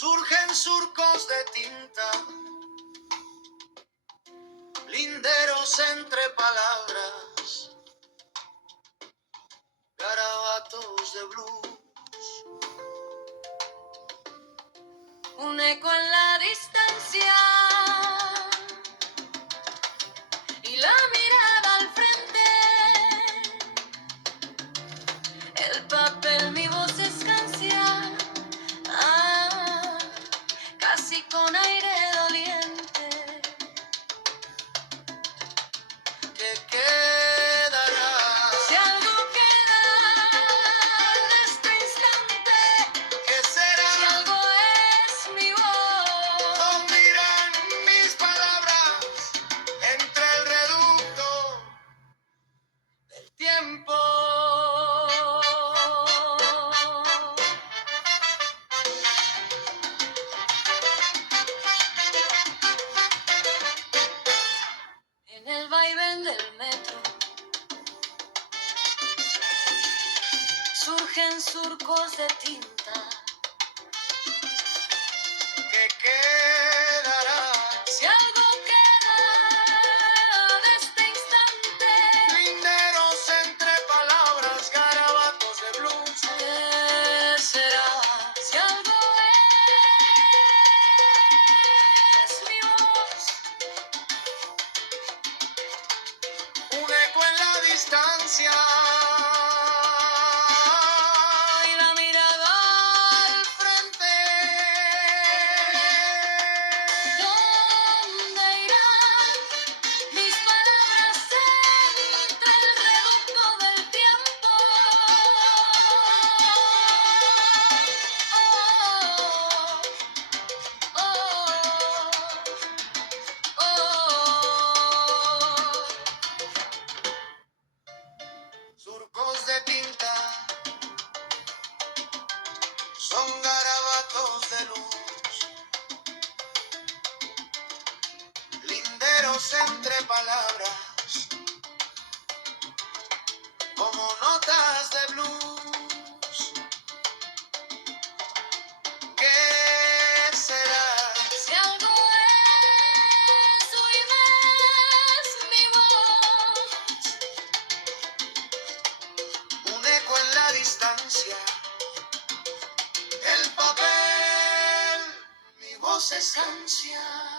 Surgen surcos de tinta, linderos entre palabras, garabatos de blues. Un eco en la distancia y la mirada al frente. El papel, mi voz escancia, casi con aire doliente. ¿Qué quedará? Si algo queda de este instante, ¿Qué será? si algo es mi voz. ¿Dónde irán mis palabras entre el reducto del tiempo? En el vaivén del metro surgen surcos de tinta. ¿Qué quedará? Si algo queda de este instante, Linderos entre palabras, garabatos de blues. ¿qué será? Si algo es mi voz. Un eco en la distancia Y la mirada al frente. ¿Dónde irán mis palabras entre el reducto del tiempo? Oh, oh, oh, oh. surcos de tinta son garabatos de luz, linderos entre palabras como notas de blues. ¿Qué será? Si algo es hoy es mi voz. Un eco en la distancia, el papel, mi voz es ansia.